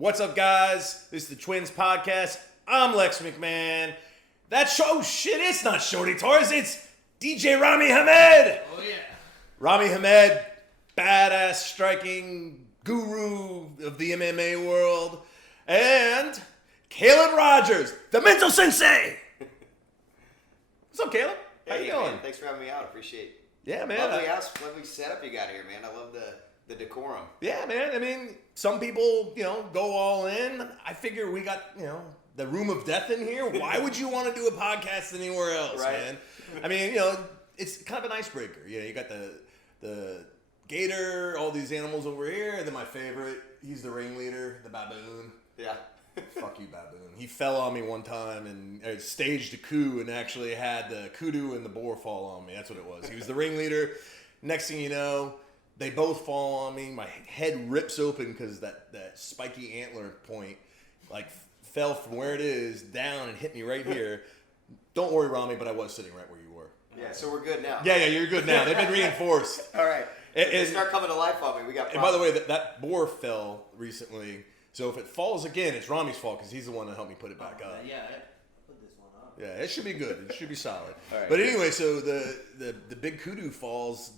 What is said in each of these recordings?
What's up, guys? This is the Twins Podcast. I'm Lex McMahon. Oh shit, it's not Shorty Torres, it's DJ Rami Hamed. Oh yeah. Rami Hamed, badass striking guru of the MMA world. And Caleb Rogers, the mental sensei. What's up, Caleb? How you doing? Man, thanks for having me out. Appreciate it. Yeah, man. Lovely setup you got here, man. I love the decorum. Yeah, man. I mean, some people, go all in. I figure we got, the room of death in here. Why would you want to do a podcast anywhere else, Right. man? I mean, it's kind of an icebreaker. You got the gator, all these animals over here, and then my favorite, he's the ringleader, the baboon. Yeah. Fuck you, baboon. He fell on me one time and staged a coup and actually had the kudu and the boar fall on me. That's what it was. He was the ringleader. Next thing you know, they both fall on me. My head rips open because that spiky antler point fell from where it is down and hit me right here. Don't worry, Rami, but I was sitting right where you were. Yeah, so we're good now. Yeah, you're good now. They've been reinforced. All right. They start coming to life on me. We got And by the way, that boar fell recently. So if it falls again, it's Rami's fault because he's the one that helped me put it back up. Yeah, put this one up. Yeah, it should be good. It should be solid. All right. But anyway, so the big kudu falls,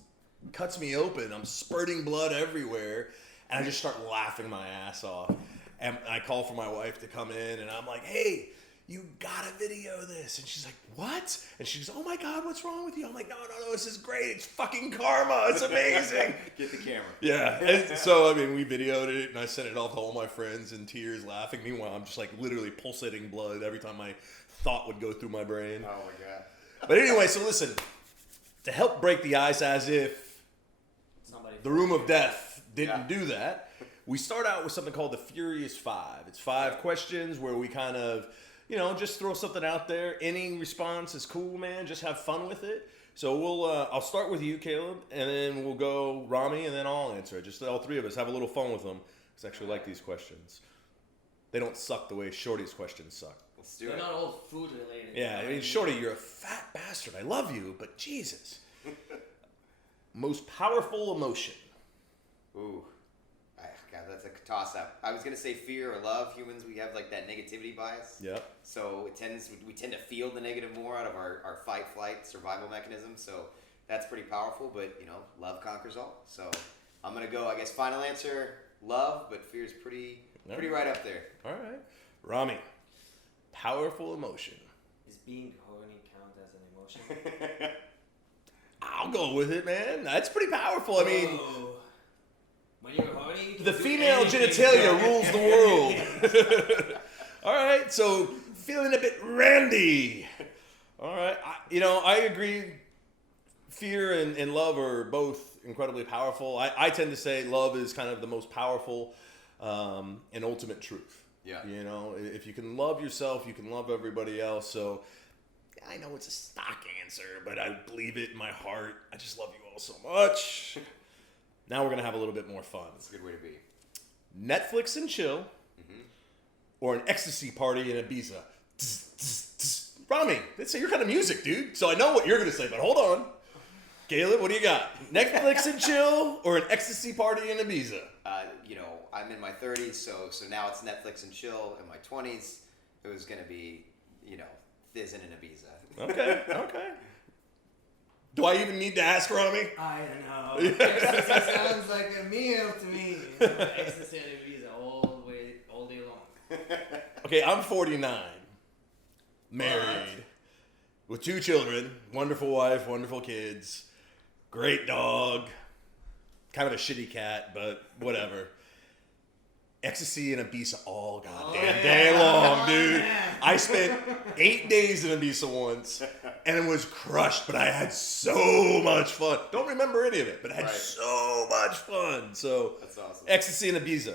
cuts me open. I'm spurting blood everywhere, and I just start laughing my ass off. And I call for my wife to come in, and I'm like, "Hey, you gotta video this." And she's like, "What?" And she goes, "Oh my God, what's wrong with you?" I'm like, No, this is great. It's fucking karma. It's amazing. Get the camera. Yeah. And so, I mean, we videoed it, and I sent it off to all my friends in tears, laughing. Meanwhile, I'm just literally pulsating blood every time my thought would go through my brain. Oh my God. But anyway, so listen, to help break the ice as if the room of death didn't do that, we start out with something called the Furious Five. It's 5 questions where we kind of, just throw something out there. Any response is cool, man. Just have fun with it. So I'll start with you, Caleb, and then we'll go Rami, and then I'll answer it. Just all 3 of us have a little fun with them. Because I actually like these questions. They don't suck the way Shorty's questions suck. Let's do They're it. not all food related. Yeah, I mean, Shorty, you're a fat bastard. I love you, but Jesus. Most powerful emotion. Ooh. God, that's a toss-up. I was going to say fear or love. Humans, we have that negativity bias. Yep. So we tend to feel the negative more out of our fight, flight, survival mechanism. So that's pretty powerful, but, love conquers all. So I'm going to go, I guess, final answer, love, but fear is pretty right up there. All right. Rami, powerful emotion. Is being horny count as an emotion? I'll go with it, man. That's pretty powerful. I mean, when you're horny, you can the do female anything. genitalia rules the world. All right, so feeling a bit randy. All right, I agree. Fear and love are both incredibly powerful. I tend to say love is kind of the most powerful and ultimate truth. Yeah. If you can love yourself, you can love everybody else. So I know it's a stock answer, but I believe it in my heart. I just love you all so much. Now we're going to have a little bit more fun. That's a good way to be. Netflix and chill, or an ecstasy party in Ibiza. Rami, that's your kind of music, dude. So I know what you're going to say, but hold on. Caleb, what do you got? Netflix and chill, or an ecstasy party in Ibiza? I'm in my 30s, so now it's Netflix and chill. In my 20s, it was going to be, fizzing in Ibiza. Okay. Do I even need to ask, Rami? I don't know. Ecstasy sounds like a meal to me. Ecstasy and Ibiza all day long. Okay, I'm 49. Married. With 2 children. Wonderful wife, wonderful kids. Great dog. Kind of a shitty cat, but whatever. Ecstasy in Ibiza all goddamn day long, dude. I spent 8 days in Ibiza once, and it was crushed, but I had so much fun. Don't remember any of it, but I had so much fun. So, that's awesome. Ecstasy in Ibiza.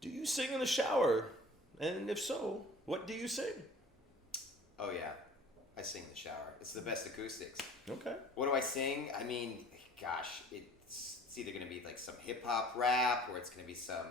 Do you sing in the shower? And if so, what do you sing? Oh, yeah. I sing in the shower. It's the best acoustics. Okay. What do I sing? I mean, gosh, it's either going to be some hip-hop rap, or it's going to be some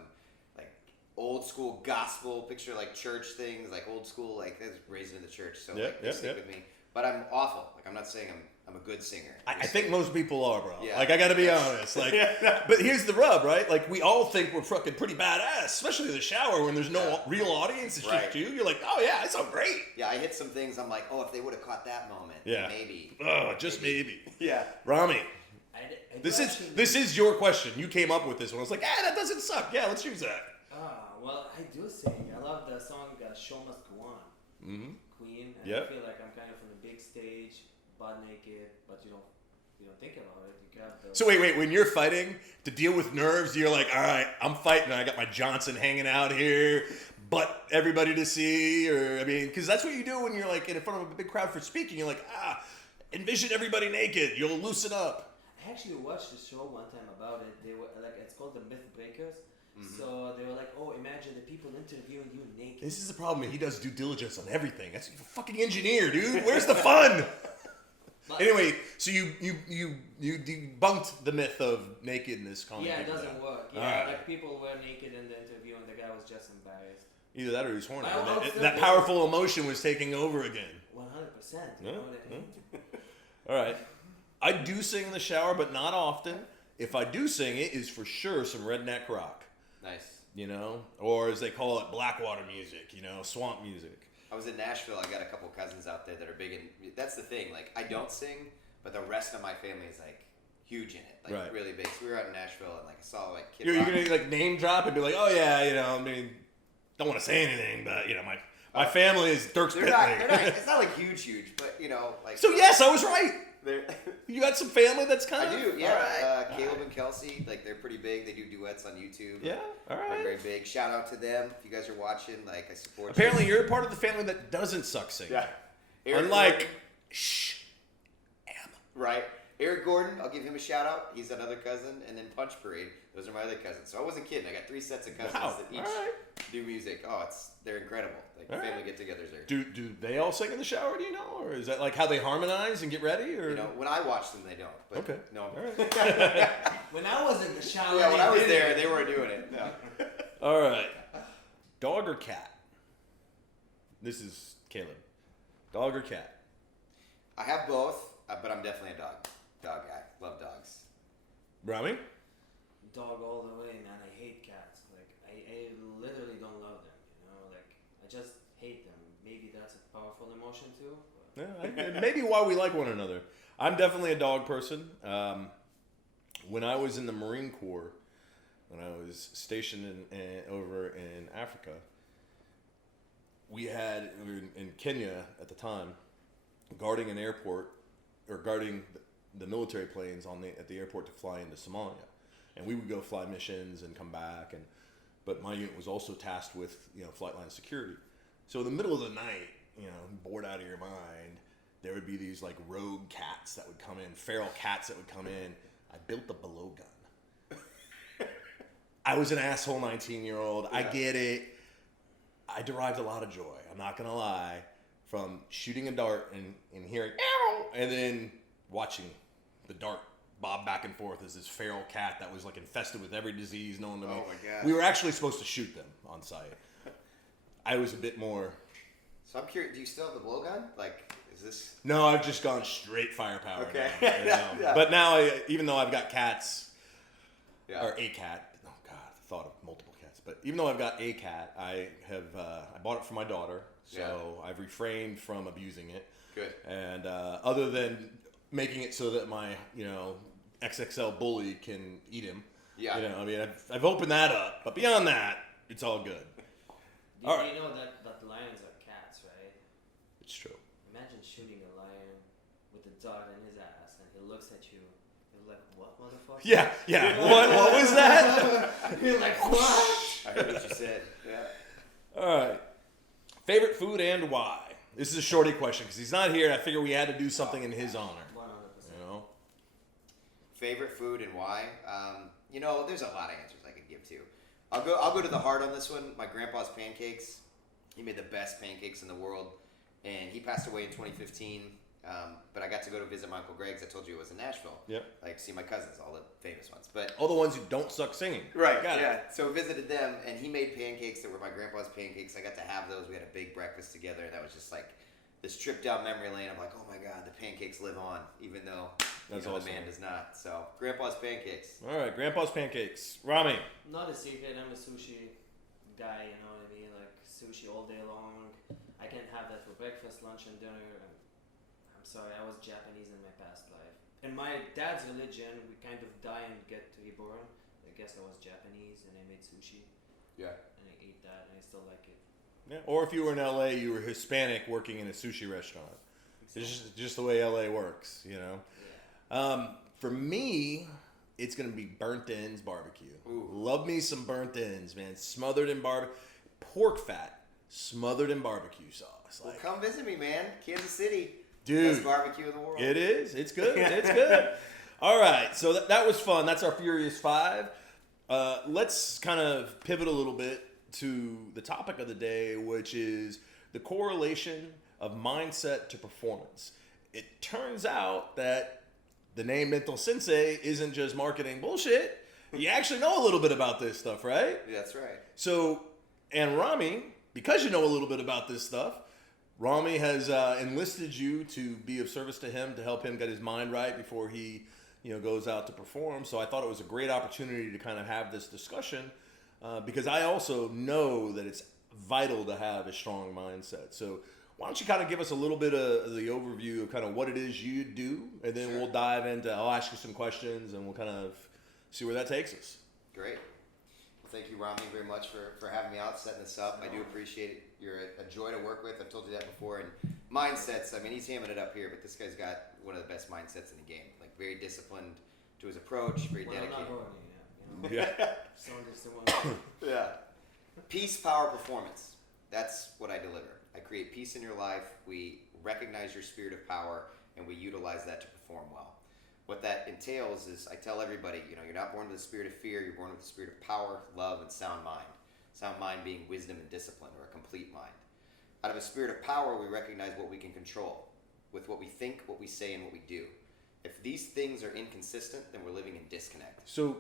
old school gospel, picture church things, old school, I was raised in the church, so stick with me. But I'm awful. I'm not saying I'm I'm a good singer. I think most people are, bro. Yeah. Like, I gotta be honest. Like, Yeah. but here's the rub, right? Like, we all think we're fucking pretty badass, especially in the shower when there's no Yeah. real audience. It's Right. just you. You're like, oh yeah, I sound great. Yeah, I hit some things. I'm like, oh, if they would have caught that moment, Yeah. maybe. Oh, just maybe. Yeah. Rami, I do this is actually- this is your question. You came up with this one. I was like, that doesn't suck. Yeah, let's use that. Well, I do sing. I love the song "Show Must Go On." Mm-hmm. Queen. And Yep. I feel like I'm kind of on the big stage, butt naked, but you don't think about it. You grab the. So wait, when you're fighting to deal with nerves, you're like, all right, I'm fighting. I got my Johnson hanging out here, but everybody to see, or I mean, because that's what you do when you're like in front of a big crowd for speaking. You're like, envision everybody naked. You'll loosen up. I actually watched a show one time about it. They were like, it's called The Myth Breakers. So they were like, oh, imagine the people interviewing you naked. This is the problem. He does due diligence on everything. That's a fucking engineer, dude. Where's the fun? But- Anyway, so you debunked the myth of nakedness. Yeah, it doesn't work. Yeah, Alright. like people were naked in the interview and the guy was just embarrassed. Either that or he's horny. Well, I'll still That do powerful emotion was taking over again. 100%. You Yeah, know what I mean? All right. I do sing in the shower, but not often. If I do sing, it is for sure some redneck rock, Nice. you know, or as they call it, blackwater music, you know, swamp music. I was in Nashville. I got a couple cousins out there that are big in. That's the thing. Like, I don't sing, but the rest of my family is like huge in it, like Right. really big. So we were out in Nashville, and like I saw like Kid You're Rock. gonna like name drop and be like, oh yeah, you know, I mean, don't want to say anything, but you know, my family is Dirk's They're Bentley. not. They're not. It's not like huge, but you know, like. So yes, I was right. They're, You got some family that's kind I of. do. Yeah. All right. Caleb and Kelsey, like they're pretty big. They do duets on YouTube. Yeah. All They're right. very big. Shout out to them if you guys are watching. Like I support. Apparently, you. you're a part of the family that doesn't suck singing. Yeah. Eric Unlike, Gordon, am. right. Eric Gordon, I'll give him a shout out. He's another cousin, and then Punch Parade. Those are my other cousins. So I wasn't kidding. I got 3 sets of cousins Wow. that each All right. do music. Oh, they're incredible. Like All family right. get-togethers are. Do they all sing in the shower? Do you know, or is that like how they harmonize and get ready? Or You know, when I watch them, they don't. But okay. No. All right. When I was in the shower, Yeah, when they I was did there, it. they weren't doing it. No. All right. Dog or cat? This is Caleb. Dog or cat? I have both, but I'm definitely a dog guy. Love dogs. Rami? Dog all the way, man. I hate cats. Like I literally don't love them. You know, like I just hate them. Maybe that's a powerful emotion too. But Yeah, maybe why we like one another. I'm definitely a dog person. When I was in the Marine Corps, when I was stationed over in Africa, we were in Kenya at the time, guarding an airport, or guarding the military planes at the airport to fly into Somalia. And we would go fly missions and come back, but my unit was also tasked with, you know, flight line security. So in the middle of the night, you know, bored out of your mind, there would be these like rogue cats that would come in, feral cats that would come in. I built the blow gun. I was an asshole 19-year-old. I get it. I derived a lot of joy, I'm not gonna lie, from shooting a dart and hearing ow, and then watching the dart bob back and forth as this feral cat that was like infested with every disease known to me. Oh my God. We were actually supposed to shoot them on site. I was a bit more. So I'm curious. Do you still have the blowgun? Like, is this? No, I've just gone straight firepower. Okay. Now, you know. Yeah. But now, even though I've got cats, Yeah. or a cat. Oh God, the thought of multiple cats. But even though I've got a cat, I bought it for my daughter, so I've refrained from abusing it. Good. And other than making it so that my, you know, XXL bully can eat him. Yeah. You know, I mean, I've opened that up, but beyond that, it's all good. do All right. you know that lions are cats, right? It's true. Imagine shooting a lion with a dart in his ass, and he looks at you. You're like, what, motherfucker? Yeah, yeah. What was that? You're like, what? I heard what you said. Yeah. All right. Favorite food and why? This is a shorty question because he's not here. And I figure we had to do something in his honor. 100%. You know. Favorite food and why? You know, there's a lot of answers I could give to. I'll go to the heart on this one. My grandpa's pancakes. He made the best pancakes in the world, and he passed away in 2015. But I got to go to visit my Uncle Greg's. I told you it was in Nashville. Yep. Like see my cousins, all the famous ones. But All the ones who don't suck singing. right, Got it. yeah. So visited them, and he made pancakes that were my grandpa's pancakes. I got to have those. We had a big breakfast together, and that was just like this trip down memory lane. I'm like, oh my God, the pancakes live on, even though That's the awesome. man does not. So, Grandpa's pancakes. All right, Grandpa's pancakes. Rami. Not a secret, I'm a sushi guy, you know what I mean? Like sushi all day long. I can have that for breakfast, lunch, and dinner. And I'm sorry, I was Japanese in my past life. In my dad's religion, we kind of die and get to reborn. I guess I was Japanese and I made sushi. Yeah. And I ate that and I still like it. Yeah. Or if you were in LA, you were Hispanic working in a sushi restaurant. It's just the way LA works, you know. Yeah. For me, it's gonna be burnt ends barbecue. Ooh. Love me some burnt ends, man. Smothered in pork fat, smothered in barbecue sauce. Well, Like, come visit me, man. Kansas City. dude, Best barbecue in the world. it is. It's good. It's good. All right, so that was fun. That's our Furious Five. Let's kind of pivot a little bit to the topic of the day, which is the correlation of mindset to performance. It turns out that the name Mental Sensei isn't just marketing bullshit. You actually know a little bit about this stuff, right? That's right. So, and Rami, because you know a little bit about this stuff, Rami has enlisted you to be of service to him to help him get his mind right before he, goes out to perform. So I thought it was a great opportunity to kind of have this discussion because I also know that it's vital to have a strong mindset. So why don't you kind of give us a little bit of the overview of kind of what it is you do, and then we'll dive into, I'll ask you some questions and we'll kind of see where that takes us. Great. Well, thank you, Rami, very much for having me out, setting this up. I do appreciate it. You're a joy to work with. I've told you that before. And mindsets, I mean, he's hamming it up here, but this guy's got one of the best mindsets in the game. Like, very disciplined to his approach, very dedicated. I'm not going, Yeah. Someone just didn't Yeah. Peace, power, performance. That's what I deliver. I create peace in your life. We recognize your spirit of power, and we utilize that to perform well. What that entails is I tell everybody, you're not born with the spirit of fear. You're born with the spirit of power, love, and sound mind. Sound mind being wisdom and discipline, or a complete mind. Out of a spirit of power, we recognize what we can control with what we think, what we say, and what we do. If these things are inconsistent, then we're living in disconnect. So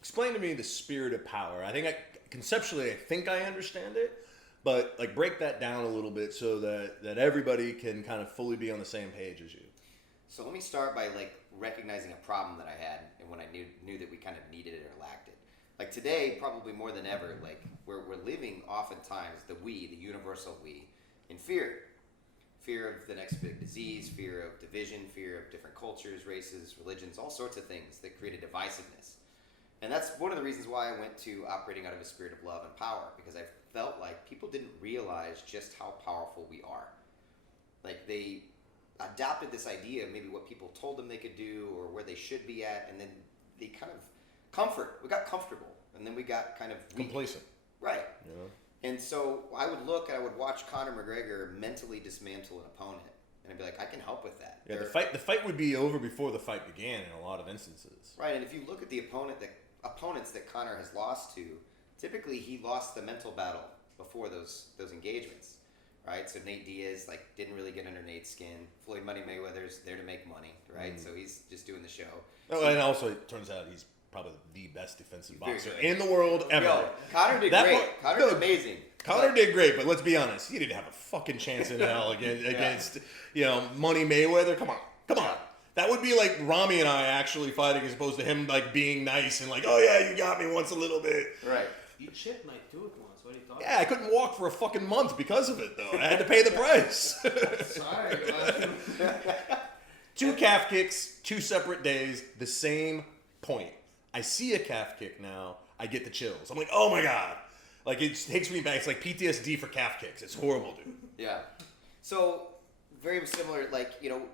explain to me the spirit of power. I think conceptually, I think I understand it, but like break that down a little bit so that everybody can kind of fully be on the same page as you. So let me start by recognizing a problem that I had, and when I knew that we kind of needed it or lacked it. Like today, probably more than ever, we're living oftentimes the universal we, in fear. Fear of the next big disease, fear of division, fear of different cultures, races, religions, all sorts of things that create a divisiveness. And that's one of the reasons why I went to operating out of a spirit of love and power, because I felt like people didn't realize just how powerful we are. Like they adopted this idea of maybe what people told them they could do or where they should be at, and then they kind of we got comfortable, and then we got kind of weak. Complacent. Right. Yeah. And so I would watch Conor McGregor mentally dismantle an opponent, and I'd be like, I can help with that. Yeah, the fight would be over before the fight began in a lot of instances. Right, and if you look at the opponents that Conor has lost to, typically he lost the mental battle before those engagements. Right, so Nate Diaz didn't really get under Nate's skin. Floyd Money Mayweather's there to make money, right? So he's just doing the show. Oh, and also it turns out he's probably the best defensive boxer good. in the world ever. Yo, Conor did great. Conor did amazing. Conor did great, but let's be honest, he didn't have a fucking chance in hell against Money Mayweather. Come on. That would be like Rami and I actually fighting as opposed to him being nice and oh yeah, you got me once a little bit. Right. You chipped my tooth once. What are you talking Yeah, I couldn't walk for a fucking month because of it though. I had to pay the price. Sorry, but 2 calf kicks, 2 separate days, the same point. I see a calf kick now, I get the chills. I'm like, oh my God. It takes me back. It's like PTSD for calf kicks. It's horrible, dude. Yeah. So, very similar,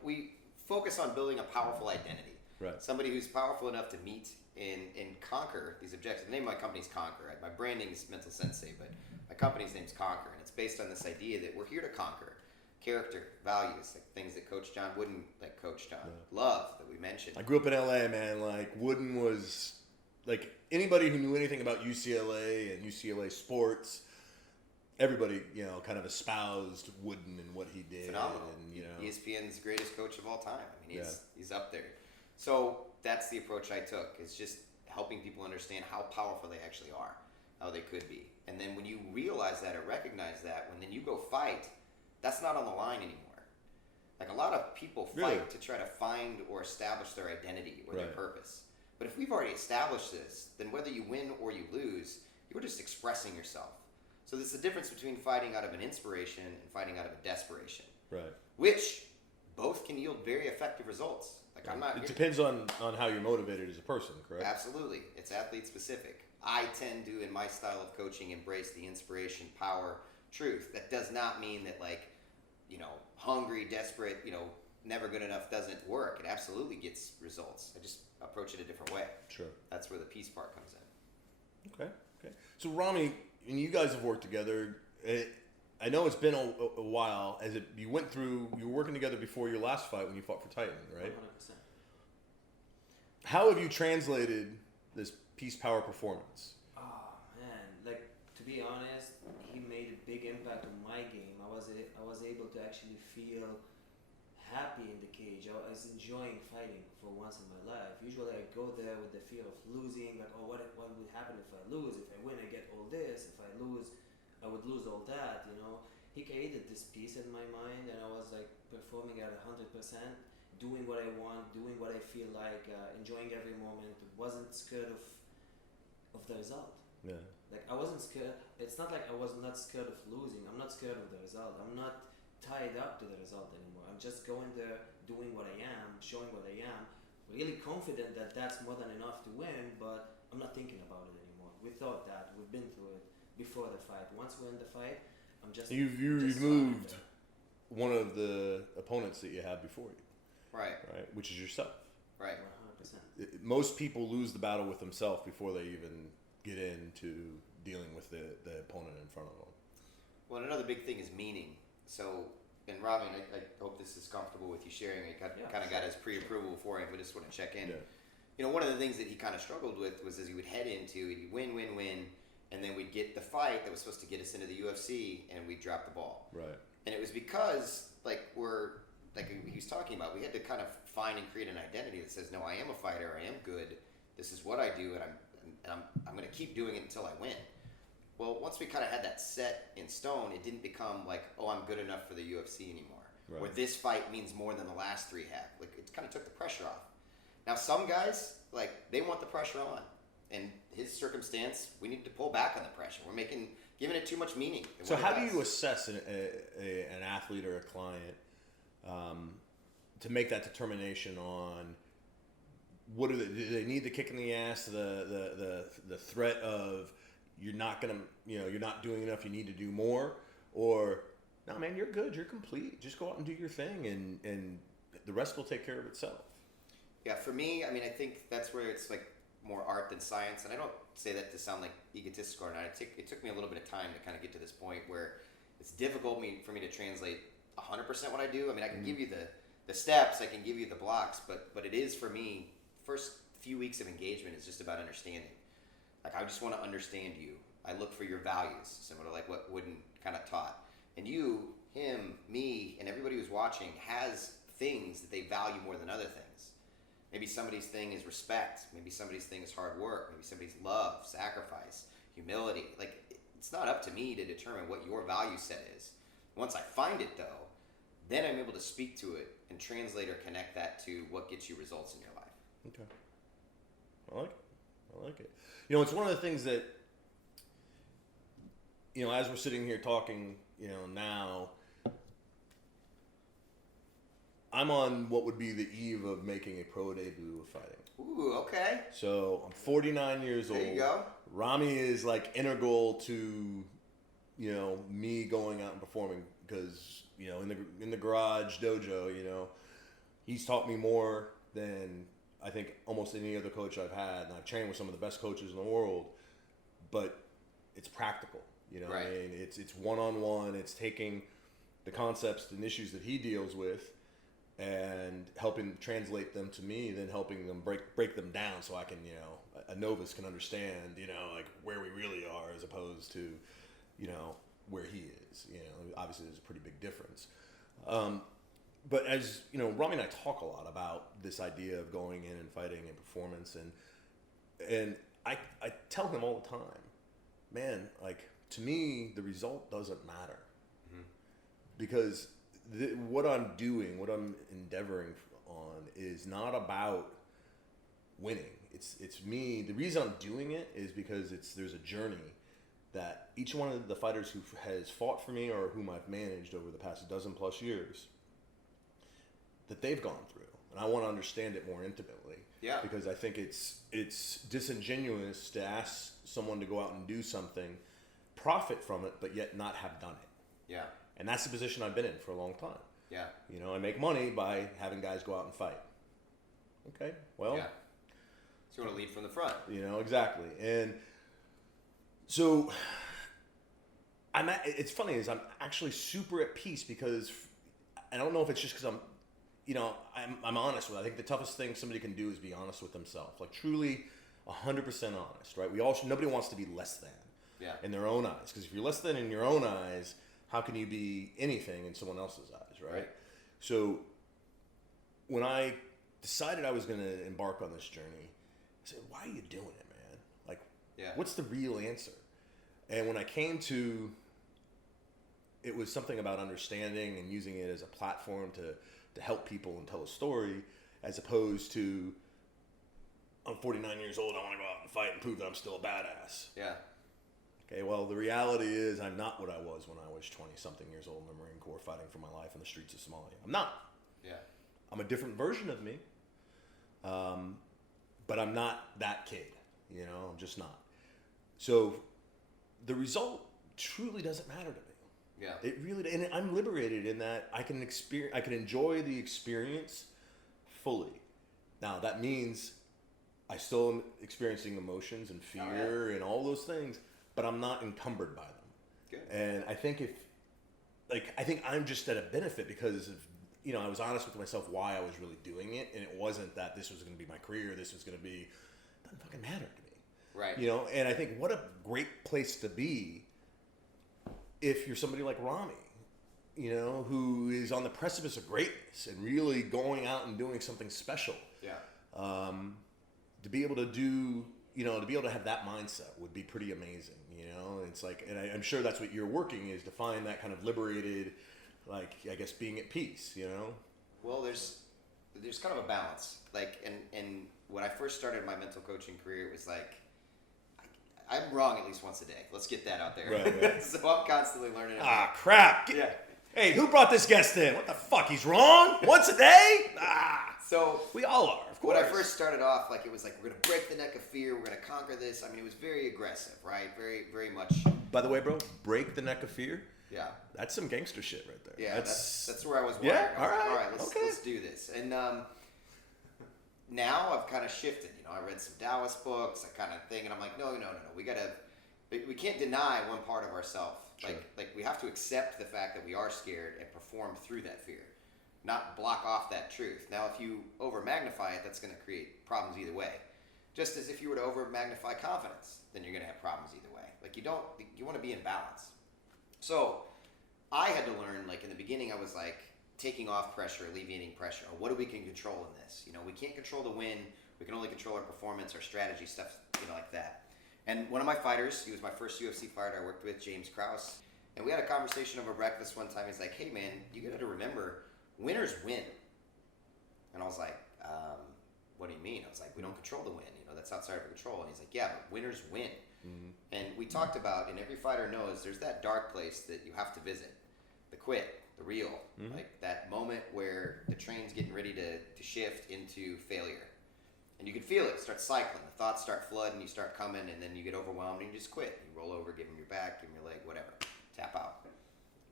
we focus on building a powerful identity. Right. Somebody who's powerful enough to meet and conquer these objectives. The name of my company's Conquer. My branding is Mental Sensei, but my company's name's Conquer, and it's based on this idea that we're here to conquer. Character, values, things that Coach John Wooden coached on. Yeah. Love, that we mentioned. I grew up in LA, man. Wooden was, anybody who knew anything about UCLA and UCLA sports, everybody, kind of espoused Wooden and what he did. Phenomenal. And, ESPN's greatest coach of all time. I mean, he's up there. So that's the approach I took, is just helping people understand how powerful they actually are, how they could be. And then when you realize that or recognize that, when then you go fight, that's not on the line anymore. Like a lot of people fight Really? to try to find or establish their identity or their Right. purpose. But if we've already established this, then whether you win or you lose, you're just expressing yourself. So there's the difference between fighting out of an inspiration and fighting out of a desperation, Right. which both can yield very effective results. Like I'm not. It depends on how you're motivated as a person, correct? Absolutely, it's athlete specific. I tend to, in my style of coaching, embrace the inspiration, power, truth. That does not mean that hungry, desperate, never good enough doesn't work. It absolutely gets results. I just approach it a different way. Sure. That's where the peace part comes in. Okay. So Rami, and you guys have worked together. I know it's been a while. You were working together before your last fight when you fought for Titan, right? 100%. How have you translated this peace power performance? Oh man, like to be honest, he made a big impact on my game. I was able to actually feel happy in the cage. I was enjoying fighting for once in my life. Usually I go there with the fear of losing, like, oh, what would happen if I lose? If I win, I get all this. If I lose, I would lose all that. He created this peace in my mind, and I was like performing at 100%, doing what I want, doing what I feel like, enjoying every moment. Wasn't scared of the result. Yeah. Like I wasn't scared. It's not like I was not scared of losing. I'm not scared of the result. I'm not tied up to the result anymore. I'm just going there, doing what I am, showing what I am. Really confident that that's more than enough to win, but I'm not thinking about it anymore. We thought that. We've been through it before the fight. Once we're in the fight, I'm just. You've just moved there. one of the opponents that you had before you, Right. which is yourself. Right. 100%. Most people lose the battle with themselves before they even get into dealing with the opponent in front of them. Well, and another big thing is meaning. So, and Robin, I hope this is comfortable with you sharing. I kind of got his pre-approval before him, but just want to check in. Yeah. One of the things that he kind of struggled with was as he would head into, he'd win, and then we'd get the fight that was supposed to get us into the UFC, and we'd drop the ball. Right. And it was because, he was talking about, we had to kind of find and create an identity that says, no, I am a fighter, I am good, this is what I do, and I'm going to keep doing it until I win. Well, once we kind of had that set in stone, it didn't become like, oh, I'm good enough for the UFC anymore. Right. Or this fight means more than the last three have. Like, it kind of took the pressure off. Now, some guys, they want the pressure on. In his circumstance, we need to pull back on the pressure. We're giving it too much meaning. So how do you assess an athlete or a client to make that determination on what do they need the kick in the ass, the threat of you're not doing enough, you need to do more, or no man, you're good, you're complete, just go out and do your thing, and the rest will take care of itself. Yeah, for me, I think that's where it's like more art than science, and I don't say that to sound like egotistical or not. It took me a little bit of time to kind of get to this point where it's difficult for me to translate 100% what I do. I can give you the steps, I can give you the blocks, but it is for me, first few weeks of engagement is just about understanding. Like, I just want to understand you. I look for your values, similar to like what Wooden kind of taught. And you, him, me, and everybody who's watching has things that they value more than other things. Maybe somebody's thing is respect. Maybe somebody's thing is hard work. Maybe somebody's love, sacrifice, humility. Like, it's not up to me to determine what your value set is. Once I find it, though, then I'm able to speak to it and translate or connect that to what gets you results in your life. Okay. I like it. It's one of the things that, as we're sitting here talking, now, I'm on what would be the eve of making a pro debut of fighting. Ooh, okay. So I'm 49 years old. There you go. Rami is like integral to, me going out and performing because, in the garage dojo, he's taught me more than I think almost any other coach I've had, and I've trained with some of the best coaches in the world, but it's practical, Right. It's one-on-one, it's taking the concepts and issues that he deals with and helping translate them to me, then helping them break them down so I can, a novice can understand, like where we really are as opposed to, where he is. Obviously there's a pretty big difference. But as Rami and I talk a lot about this idea of going in and fighting and performance, and I tell him all the time, man, like to me the result doesn't matter, because what I'm doing, what I'm endeavoring on, is not about winning. It's me. The reason I'm doing it is because there's a journey that each one of the fighters who has fought for me or whom I've managed over the past 12+ years, that they've gone through, and I want to understand it more intimately. Yeah. Because I think it's disingenuous to ask someone to go out and do something, profit from it, but yet not have done it. Yeah. And that's the position I've been in for a long time. Yeah. You know, I make money by having guys go out and fight. Okay, well. Yeah. So you want to lead from the front. You know, exactly. And so it's funny is I'm actually super at peace because I don't know if it's just because I'm honest with it. I think the toughest thing somebody can do is be honest with themselves. Like truly 100% honest, right? Nobody wants to be less than in their own eyes. Because if you're less than in your own eyes, how can you be anything in someone else's eyes, right? So when I decided I was going to embark on this journey, I said, why are you doing it, man? Like, what's the real answer? And when I came to, it was something about understanding and using it as a platform to help people and tell a story, as opposed to, I'm 49 years old, I want to go out and fight and prove that I'm still a badass. Yeah. Okay, well, the reality is I'm not what I was when I was 20-something years old in the Marine Corps fighting for my life in the streets of Somalia. I'm not. Yeah. I'm a different version of me. But I'm not that kid, you know, I'm just not. So the result truly doesn't matter to me. Yeah. It really, and I'm liberated in that I can enjoy the experience fully. Now that means I still am experiencing emotions and fear and all those things, but I'm not encumbered by them. Good. And I think I think I'm just at a benefit because of, you know, I was honest with myself why I was really doing it, and it wasn't that this was going to be my career. This was going to be, it doesn't fucking matter to me. Right. You know, and I think what a great place to be if you're somebody like Rami, you know, who is on the precipice of greatness and really going out and doing something special. Yeah. To be able to do, you know, to be able to have that mindset would be pretty amazing, you know. It's like, and I'm sure that's what you're working is to find that kind of liberated, like, I guess being at peace, you know? Well, there's kind of a balance. Like, and when I first started my mental coaching career, it was like, I'm wrong at least once a day. Let's get that out there. Right. So I'm constantly learning. Ah, crap. Yeah. Hey, who brought this guest in? What the fuck? He's wrong? Once a day? Ah. So we all are, of course. When I first started off, like, it was like, we're going to break the neck of fear. We're going to conquer this. I mean, it was very aggressive, right? Very, very much. By the way, bro, break the neck of fear. Yeah. That's some gangster shit right there. Yeah, that's where I was wired. Yeah, All right, let's do this. And now I've kind of shifted. You know, I read some Taoist books, that kind of thing, and I'm like, no. We can't deny one part of ourselves. Sure. Like we have to accept the fact that we are scared and perform through that fear, not block off that truth. Now, if you over magnify it, that's going to create problems either way. Just as if you were to over magnify confidence, then you're going to have problems either way. Like you want to be in balance. So I had to learn, like in the beginning, I was like taking off pressure, alleviating pressure. What do we can control in this? You know, we can't control the win. We can only control our performance, our strategy, stuff, you know, like that. And one of my fighters, he was my first UFC fighter I worked with, James Krause. And we had a conversation over breakfast one time. He's like, hey man, you got to remember, winners win. And I was like, what do you mean? I was like, we don't control the win. You know, that's outside of our control. And he's like, yeah, but winners win. Mm-hmm. And we talked about, and every fighter knows, there's that dark place that you have to visit. The quit, the real. Mm-hmm. Like that moment where the train's getting ready to shift into failure. And you can feel it start cycling. The thoughts start flooding, you start coming, and then you get overwhelmed and you just quit. You roll over, give them your back, give them your leg, whatever. Tap out.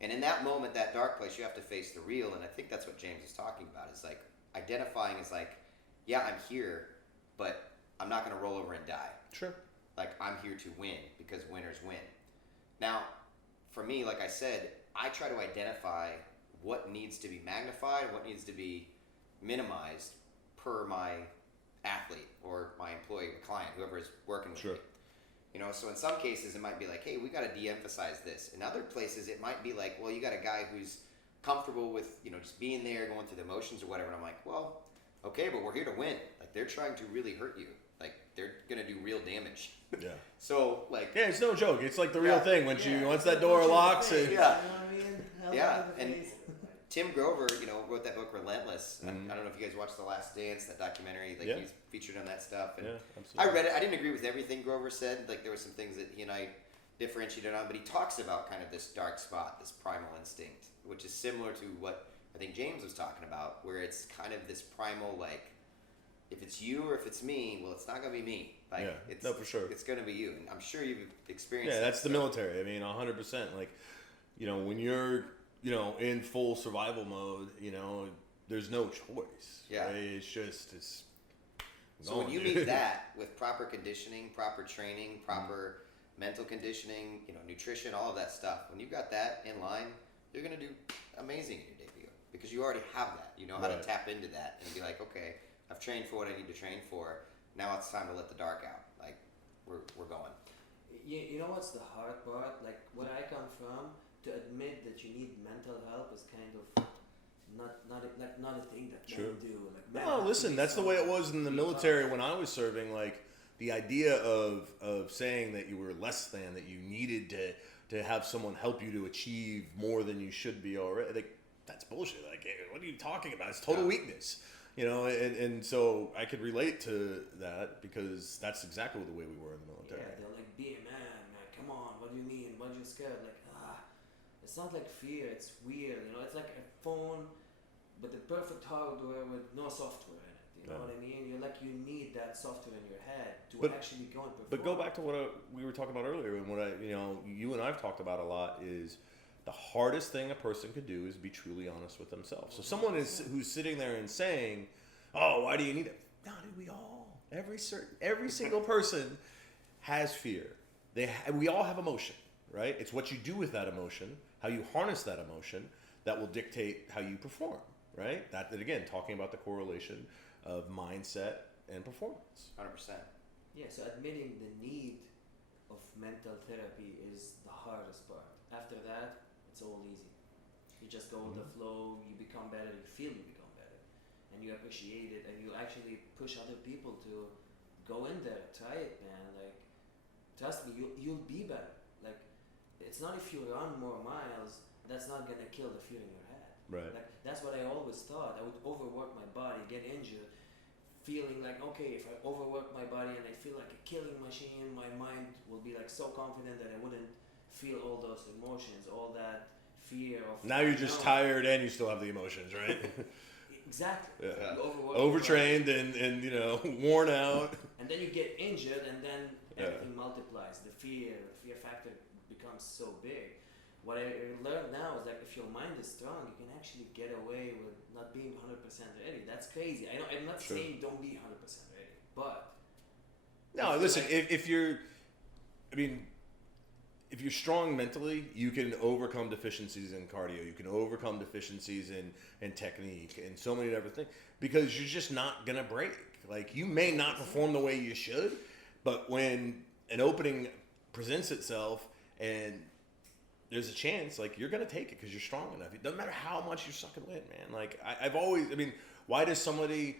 And in that moment, that dark place, you have to face the real. And I think that's what James is talking about. Is like identifying as like, yeah, I'm here, but I'm not going to roll over and die. Sure. Like, I'm here to win because winners win. Now, for me, like I said, I try to identify what needs to be magnified, what needs to be minimized per my athlete or my employee or client, whoever is working with me. You know, so in some cases it might be like, hey, we got to de-emphasize this. In other places it might be like, well, you got a guy who's comfortable with, you know, just being there, going through the motions or whatever. And I'm like, well, okay, but we're here to win. Like, they're trying to really hurt you. Like, they're gonna do real damage. Yeah. So like, yeah, it's no joke. It's like the real thing. Once that door locks, you know what I mean? Yeah, and Tim Grover, wrote that book Relentless. I don't know if you guys watched The Last Dance, that documentary. Like he's featured on that stuff. And absolutely. I read it. I didn't agree with everything Grover said. Like there were some things that he and I differentiated on, but he talks about kind of this dark spot, this primal instinct, which is similar to what I think James was talking about, where it's kind of this primal, like, if it's you or if it's me, well, it's not going to be me. Like, no, for sure. It's going to be you. And I'm sure you've experienced that's the military. I mean, 100%. Like, when you're, in full survival mode, there's no choice. Yeah. Right? It's so when you meet that with proper conditioning, proper training, proper mental conditioning, nutrition, all of that stuff, when you've got that in line, you're going to do amazing in your debut because you already have that. You know how to tap into that and be like, okay, I've trained for what I need to train for. Now it's time to let the dark out. Like, we're going. You know what's the hard part? Like, where I come from, to admit that you need mental help is kind of not a thing that men do. Like, no, listen, that's the way it was in the military when I was serving. Like, the idea of saying that you were less than, that you needed to have someone help you to achieve more than you should be already, like, that's bullshit. Like, hey, what are you talking about? It's total weakness. And so I could relate to that because that's exactly the way we were in the military. Yeah, they're like, be a man, come on, what do you mean? What are you scared? Like, it's not like fear, it's weird, it's like a phone with the perfect hardware with no software in it. You know what I mean? You're like, you need that software in your head to actually go and perform. But go back to what we were talking about earlier, and what you and I've talked about a lot is the hardest thing a person could do is be truly honest with themselves. So someone who's sitting there and saying, "Oh, why do you need it?" No, dude, we all, every single person has fear. We all have emotion, right? It's what you do with that emotion, how you harness that emotion, that will dictate how you perform, right? That again, talking about the correlation of mindset and performance. 100%. Yeah, so admitting the need of mental therapy is the hardest part. After that, it's all easy. You just go with the flow, you become better, you feel you become better. And you appreciate it, and you actually push other people to go in there, try it, man. Like, trust me, you'll be better. Like, it's not if you run more miles, that's not gonna kill the fear in your head. Right. Like, that's what I always thought. I would overwork my body, get injured, feeling like, okay, if I overwork my body and I feel like a killing machine, my mind will be like so confident that I wouldn't feel all those emotions, all that fear of. Now you're just tired and you still have the emotions, right? Exactly. Yeah. Overtrained and worn out. And then you get injured, and then everything multiplies. The fear factor becomes so big. What I learned now is that if your mind is strong, you can actually get away with not being 100% ready. That's crazy. I'm not saying don't be 100% ready, but no. Listen, if you're strong mentally, you can overcome deficiencies in cardio. You can overcome deficiencies in technique and so many other things because you're just not gonna break. Like, you may not perform the way you should, but when an opening presents itself and there's a chance, like, you're gonna take it because you're strong enough. It doesn't matter how much you're sucking wind, man. Like, I've always, why does somebody,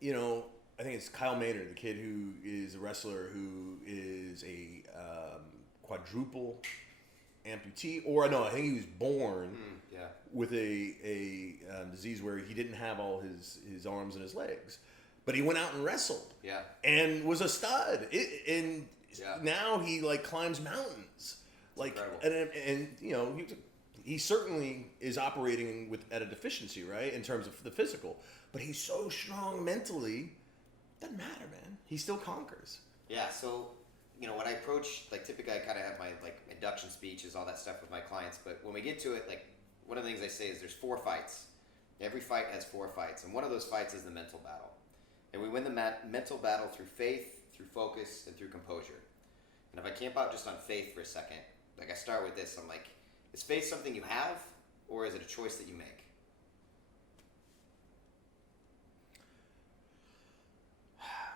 I think it's Kyle Maynard, the kid who is a wrestler who is a quadruple amputee, or no, I think he was born with a disease where he didn't have all his arms and his legs, but he went out and wrestled, and was a stud. Now he like climbs mountains. Like, and he certainly is operating at a deficiency, right, in terms of the physical. But he's so strong mentally, doesn't matter, man. He still conquers. Yeah. So, when I approach, like, typically I kind of have my like induction speeches, all that stuff with my clients. But when we get to it, like, one of the things I say is there's 4 fights. Every fight has 4 fights, and one of those fights is the mental battle. And we win the mental battle through faith, through focus, and through composure. And if I camp out just on faith for a second. Like, I start with this. I'm like, is faith something you have, or is it a choice that you make?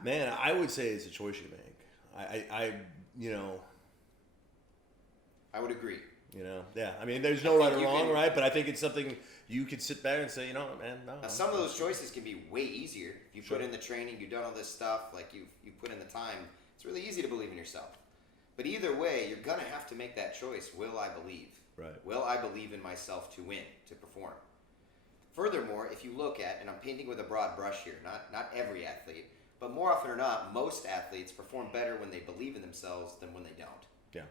Man, I would say it's a choice you make. I would agree. There's no right or wrong, right? But I think it's something you could sit back and say, man, no. Now, some of those choices can be way easier. If you put in the training, you've done all this stuff, like you put in the time, it's really easy to believe in yourself. But either way, you're going to have to make that choice. Will I believe? Right. Will I believe in myself to win, to perform? Furthermore, if you look at, and I'm painting with a broad brush here, not every athlete, but more often or not, most athletes perform better when they believe in themselves than when they don't. Yeah.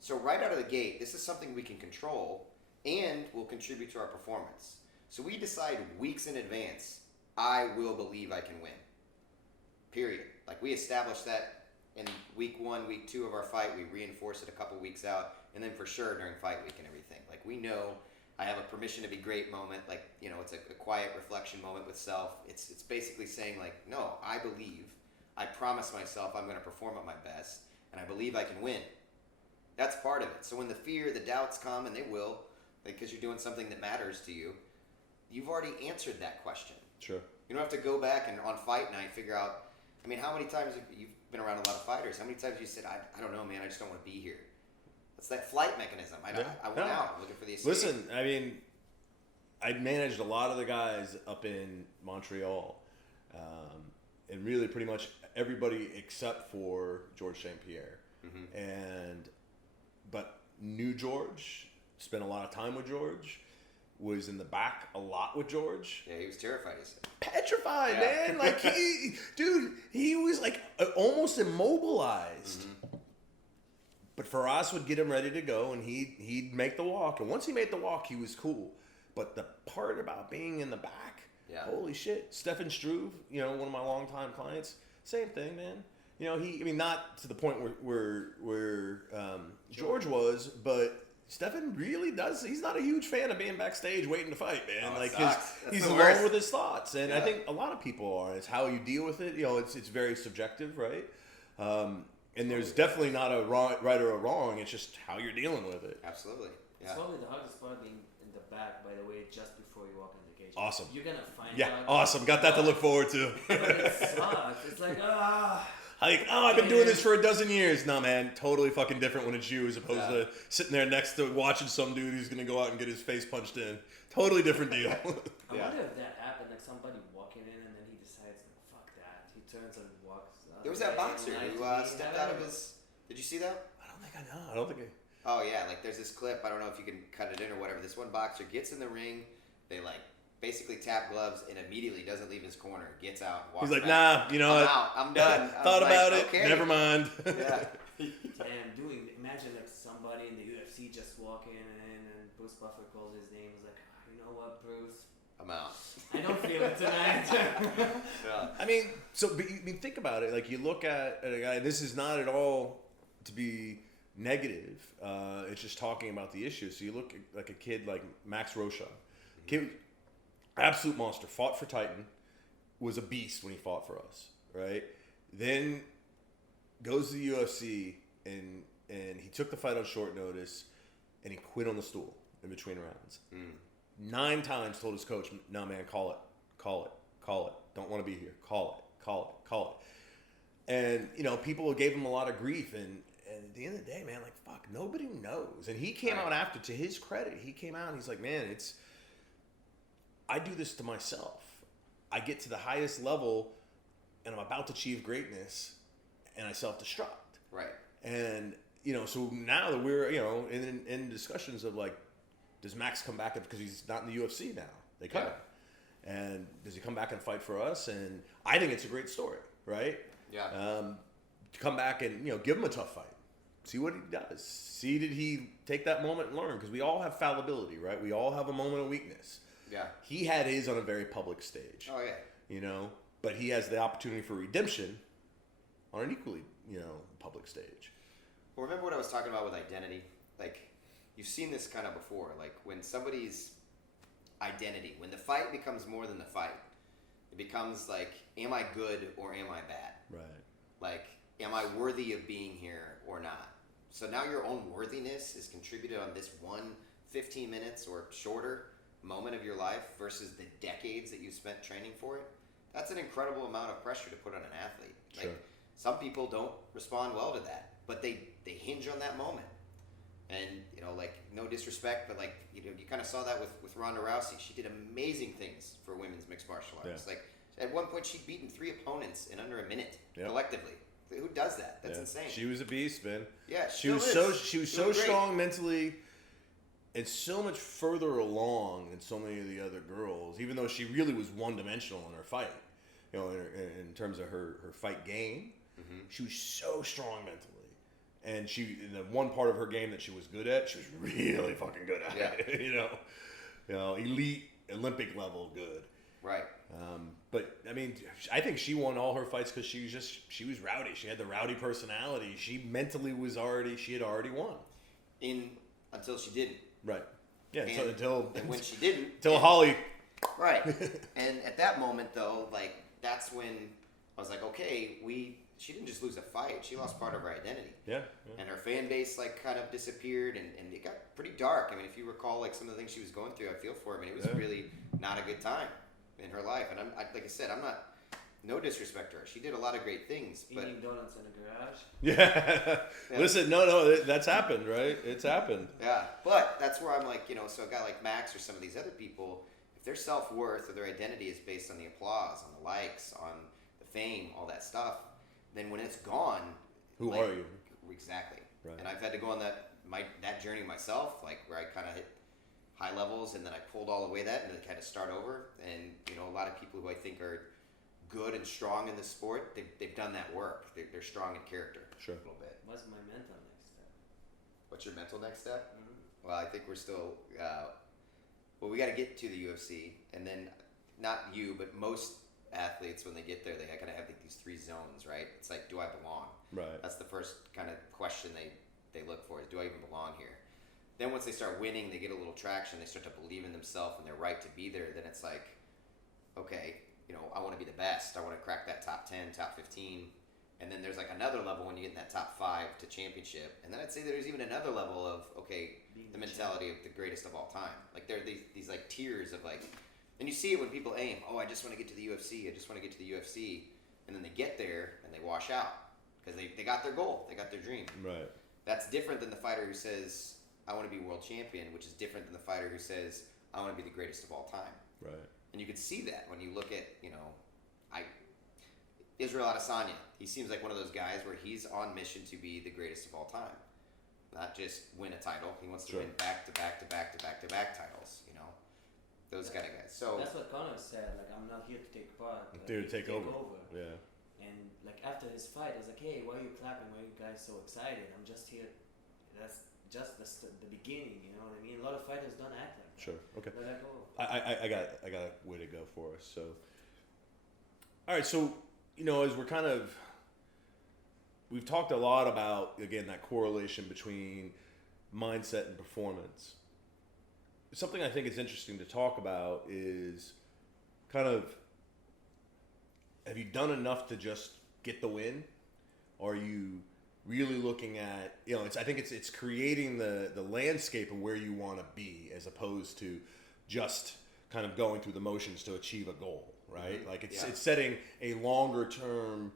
So right out of the gate, this is something we can control and will contribute to our performance. So we decide weeks in advance, I will believe I can win. Period. Like we established that in week 1, week 2 of our fight. We reinforce it a couple weeks out, and then for sure during fight week and everything. Like we know I have a permission to be great moment. Like, you know, it's a quiet reflection moment with self. It's basically saying like, no, I believe, I promise myself I'm going to perform at my best, and I believe I can win. That's part of it. So when the fear, the doubts come, and they will, because you're doing something that matters to you, you've already answered that question. Sure. You don't have to go back and on fight night figure out, I mean, how many times you've been around a lot of fighters, how many times you said, I don't know, man, I just don't want to be here. It's that flight mechanism. I went out looking for the escape. Listen, I mean, I managed a lot of the guys up in Montreal, and really pretty much everybody except for George St. Pierre. Mm-hmm. But knew George, spent a lot of time with George, was in the back a lot with George. Yeah, he was terrified. He said. Petrified, man. Like, he was like almost immobilized. Mm-hmm. But Faraz would get him ready to go, and he'd make the walk. And once he made the walk, he was cool. But the part about being in the back, holy shit. Stefan Struve, you know, one of my longtime clients, same thing, man. You know, not to the point where George was, but Stefan really does. He's not a huge fan of being backstage waiting to fight, man. Like he's alone with his thoughts, and I think a lot of people are. It's how you deal with it. You know, it's very subjective, right? And there's definitely not a right or a wrong. It's just how you're dealing with it. Absolutely. Yeah. It's probably the hardest part being in the back, by the way, just before you walk in the cage. Awesome. You're gonna find out. Awesome. Got that to look forward to. It sucks. It's like, I've been doing this for a dozen years. No, man, totally fucking different when it's you as opposed to sitting there next to watching some dude who's gonna go out and get his face punched in. Totally different deal. I wonder if that happened, like somebody walking in and then he decides, fuck that. He turns and walks. There was that boxer who stepped out of his. Did you see that? I don't think I. Oh yeah, like there's this clip. I don't know if you can cut it in or whatever. This one boxer gets in the ring. They like basically tap gloves and immediately doesn't leave his corner. Gets out. Walks He's like, back. nah, you know I'm what? out. I'm done. Thought about it. Okay. Never mind. Yeah. Damn, imagine like somebody in the UFC just walk in and Bruce Buffer calls his name. He's like, you know what, Bruce? I'm out. I don't feel it tonight. I mean, think about it. Like you look at a guy. This is not at all to be negative. It's just talking about the issue. So you look at like a kid like Max Rocha, kid, absolute monster. Fought for Titan, was a beast when he fought for us. Right. Then goes to the UFC and he took the fight on short notice, and he quit on the stool in between rounds. 9 times told his coach, no, man, call it. Don't want to be here. Call it. And, you know, people gave him a lot of grief. And at the end of the day, man, like, fuck, nobody knows. And he came out after, to his credit, he came out and he's like, man, I do this to myself. I get to the highest level and I'm about to achieve greatness and I self-destruct. Right. And, you know, so now that we're, you know, in discussions of like, does Max come back because he's not in the UFC now? They cut him. And does he come back and fight for us? And I think it's a great story, right? Yeah. To come back and, you know, give him a tough fight. See what he does. See, did he take that moment and learn? Because we all have fallibility, right? We all have a moment of weakness. Yeah. He had his on a very public stage. Oh, yeah. You know, but he has the opportunity for redemption on an equally, you know, public stage. Well, remember what I was talking about with identity? Like, you've seen this kind of before. Like, when somebody's identity, when the fight becomes more than the fight, it becomes like, am I good or am I bad? Right. Like, am I worthy of being here or not? So now your own worthiness is contributed on this one 15 minutes or shorter moment of your life versus the decades that you spent training for it. That's an incredible amount of pressure to put on an athlete. Sure. Like, some people don't respond well to that, but they hinge on that moment. And, you know, like, no disrespect, but, like, you know, you kind of saw that with Ronda Rousey. She did amazing things for women's mixed martial arts. Yeah. Like, at one point, she'd beaten 3 opponents in under a minute collectively. Who does that? That's insane. She was a beast, man. Yeah, she was so strong mentally. and so much further along than so many of the other girls, even though she really was one-dimensional in her fight. You know, in terms of her fight game, she was so strong mentally. And the one part of her game that she was good at, she was really fucking good at it. You know, elite Olympic level good. Right. But I mean, I think she won all her fights because she was rowdy. She had the rowdy personality. She mentally she had already won. Until she didn't. Right. Yeah. And when she didn't. Until Holly. Right. And at that moment, though, like that's when I was like, okay, she didn't just lose a fight; she lost part of her identity. Yeah. And her fan base like kind of disappeared, and it got pretty dark. I mean, if you recall, like some of the things she was going through, I feel for her. I mean, it was really not a good time in her life. And like I said, I'm not. No disrespect to her. She did a lot of great things. But eating donuts in the garage. Yeah. Listen, no, that's happened, right? It's happened. Yeah, but that's where I'm like, so a guy like Max or some of these other people, if their self-worth or their identity is based on the applause, on the likes, on the fame, all that stuff, then when it's gone, who are you? Exactly. Right. And I've had to go on that journey myself, like where I kind of hit high levels and then I pulled all the way that and then kind of start over. And a lot of people who I think are good and strong in the sport, they've done that work. They're strong in character. Sure. A little bit. What's my mental next step? What's your mental next step? Mm-hmm. Well, I think we're still. We got to get to the UFC, and then not you, but most athletes when they get there, they kind of have like these 3 zones, right? It's like, do I belong? Right. That's the first kind of question they look for: is do I even belong here? Then once they start winning, they get a little traction. They start to believe in themselves and their right to be there. Then it's like, okay. I want to be the best. I want to crack that top 10, top 15. And then there's like another level when you get in that top 5 to championship. And then I'd say there's even another level of, okay, the mentality of the greatest of all time. Like there are these like tiers of like, and you see it when people aim, oh, I just want to get to the UFC. I just want to get to the UFC. And then they get there and they wash out because they got their goal. They got their dream. Right. That's different than the fighter who says, I want to be world champion, which is different than the fighter who says, I want to be the greatest of all time. Right. And you can see that when you look at, Israel Adesanya. He seems like one of those guys where he's on mission to be the greatest of all time. Not just win a title. He wants to win back to back to back to back to back titles, Those kind of guys. So that's what Conor said, like, I'm not here to take part. I'm here to take over. Yeah. And like after his fight, I was like, hey, why are you clapping? Why are you guys so excited? I'm just here. That's just the beginning, you know what I mean? A lot of fighters don't act like that. Sure. Okay. They're like, oh. I got a way to go for us. So, all right. So, as we've talked a lot about, again, that correlation between mindset and performance. Something I think is interesting to talk about is kind of, have you done enough to just get the win? Or are you really looking at, I think it's creating the landscape of where you want to be as opposed to just kind of going through the motions to achieve a goal, right? Like it's setting a longer term,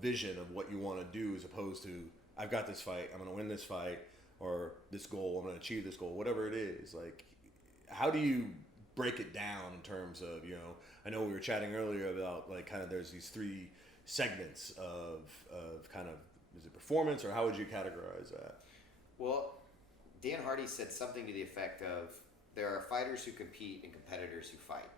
vision of what you want to do as opposed to, I've got this fight, I'm going to win this fight, or this goal, I'm going to achieve this goal, whatever it is. Like, how do you break it down in terms of, I know we were chatting earlier about like kind of there's these 3 segments of kind of, is it performance or how would you categorize that? Well, Dan Hardy said something to the effect of, there are fighters who compete and competitors who fight.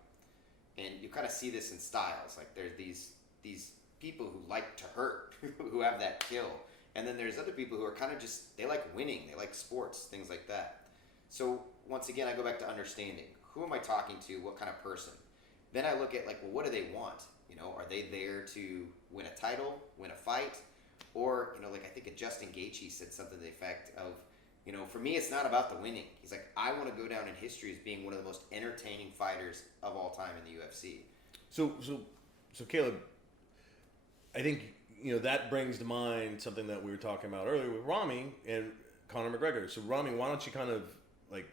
And you kind of see this in styles. Like there's these people who like to hurt, who have that kill. And then there's other people who are kind of just, they like winning. They like sports, things like that. So once again, I go back to understanding. Who am I talking to? What kind of person? Then I look at like, well, what do they want? Are they there to win a title, win a fight? Or, like I think Justin Gaethje said something to the effect of, for me, it's not about the winning. He's like, I want to go down in history as being one of the most entertaining fighters of all time in the UFC. So Caleb, I think, that brings to mind something that we were talking about earlier with Rami and Conor McGregor. So Rami, why don't you kind of like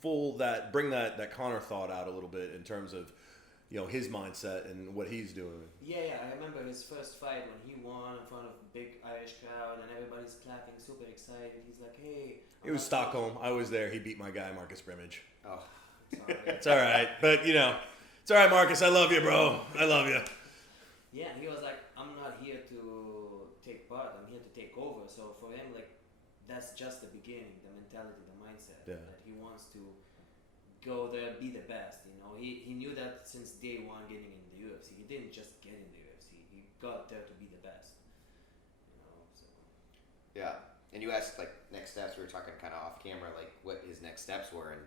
bring that Conor thought out a little bit in terms of, his mindset and what he's doing. Yeah, I remember his first fight when he won in front of a big Irish crowd and everybody's clapping, super excited. He's like, hey. It was Stockholm. I was there. He beat my guy, Marcus Brimage. Oh, sorry. It's all right. But, it's all right, Marcus. I love you, bro. I love you. Yeah, and he was like, I'm not here to take part. I'm here to take over. So for him, like, that's just the beginning. the mentality, the mindset Yeah. that he wants to go there, be the best. You know, he knew that since day one getting in the UFC. He didn't just get in the UFC. He got there to be the best. You know, so Yeah. And you asked like next steps. We were talking kind of off camera, like what his next steps were, and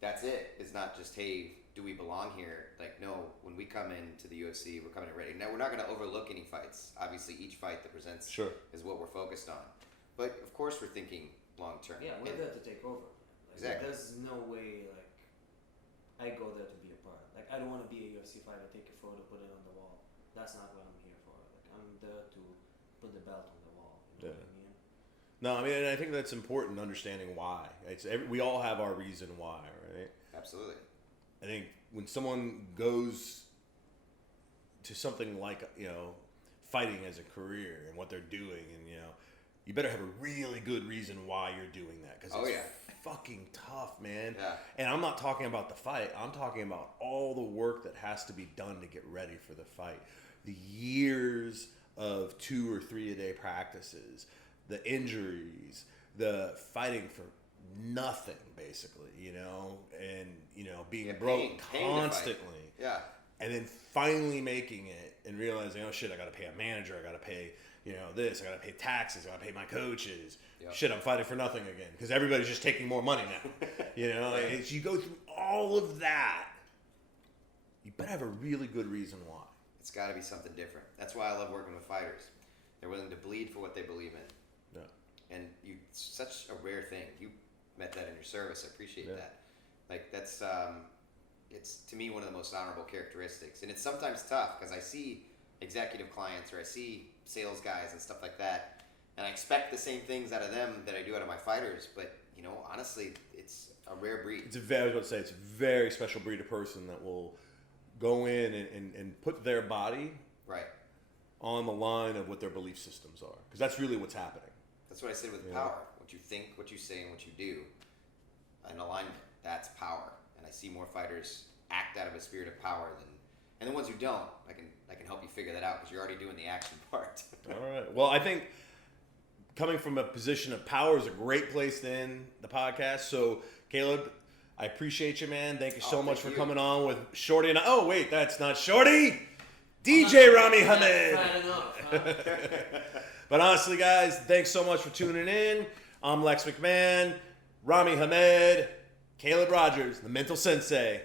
that's it. It's not just, hey, do we belong here? Like, no. When we come into the UFC, we're coming in ready. Now, we're not going to overlook any fights. Obviously, each fight that presents is what we're focused on. But of course, we're thinking long term. yeah, we're there to take over. Like, Exactly. There's no way like I go there to be a part. Like I don't want to be a UFC fighter, take a photo, put it on the wall. That's not what I'm here for. Like I'm there to put the belt on the wall. You know what I mean? No, I mean, and I think that's important, understanding why. We all have our reason why, right? Absolutely. I think when someone goes to something like, fighting as a career and what they're doing, and, you better have a really good reason why you're doing that. Because it's fucking tough, man. Yeah. And I'm not talking about the fight. I'm talking about all the work that has to be done to get ready for the fight. The years of 2 or 3 a day practices, the injuries, the fighting for nothing, basically, and, being broke constantly. Yeah. And then finally making it and realizing, oh shit, I got to pay a manager, I got to pay, this, I got to pay taxes, I got to pay my coaches. Yep. Shit, I'm fighting for nothing again because everybody's just taking more money now. And as you go through all of that, you better have a really good reason why. It's got to be something different. That's why I love working with fighters. They're willing to bleed for what they believe in. Yeah. And it's such a rare thing. You met that in your service. I appreciate that. Like that's, it's to me one of the most honorable characteristics. And it's sometimes tough because I see executive clients or I see sales guys and stuff like that, and I expect the same things out of them that I do out of my fighters. But honestly, it's a rare breed. I was about to say, it's a very special breed of person that will go in and put their body on the line of what their belief systems are, because that's really what's happening. That's what I said with power. What you think, what you say, and what you do in alignment, that's power. And I see more fighters act out of a spirit of power and the ones who don't, I can help you figure that out because you're already doing the action part. All right. Well, I think coming from a position of power is a great place to end the podcast. So, Caleb, I appreciate you, man. Thank you so much for coming on with Shorty and I. Oh, wait, that's not Shorty. DJ Rami Hamed. But honestly, guys, thanks so much for tuning in. I'm Lex McMahon, Rami Hamed, Caleb Rogers, the Mental Sensei.